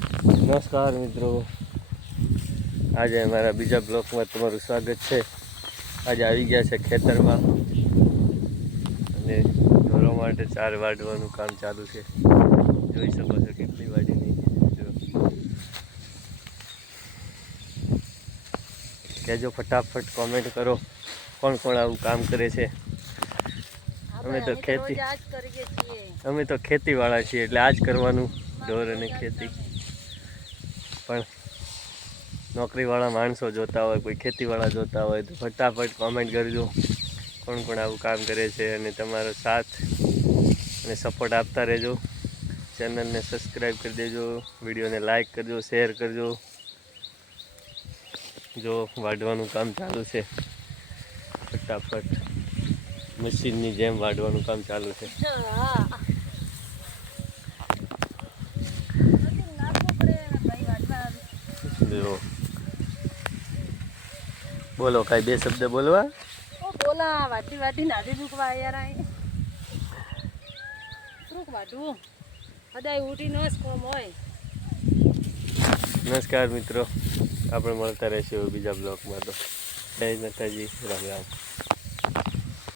નમસ્કાર મિત્રો, આજે અમારા બીજા બ્લોકમાં તમારું સ્વાગત છે। આજે આવી ગયા છે ખેતરમાં અને ઢોરો માટે ચાર વાઢવાનું કામ ચાલુ છે। જોઈ શકો છો કેટલી વાડીની કહેજો, ફટાફટ કોમેન્ટ કરો કોણ કોણ આવું કામ કરે છે। અમે તો ખેતીવાળા છીએ એટલે આ જ કરવાનું, ઢોર અને ખેતી। પણ નોકરીવાળા માણસો જોતા હોય, કોઈ ખેતીવાળા જોતા હોય તો ફટાફટ કોમેન્ટ કરજો કોણ કોણ આવું કામ કરે છે। અને તમારો સાથ અને સપોર્ટ આપતા રહેજો। ચેનલને સબસ્ક્રાઈબ કરી દેજો, વિડીયોને લાઈક કરજો, શેર કરજો। જો વાઢવાનું કામ ચાલુ છે, ફટાફટ મશીનની જેમ વાઢવાનું કામ ચાલુ છે। જો બોલો, કાંઈ બે શબ્દ બોલવા? બોલા વાટી વાટી નાધી દુખવા યાર, શું વાટવું બધાય ઉઠી નો કોમ હોય। નમસ્કાર મિત્રો, આપણે મળતા રહેશું બીજા બ્લોગમાં। તો જય માતાજી, રામ રામ।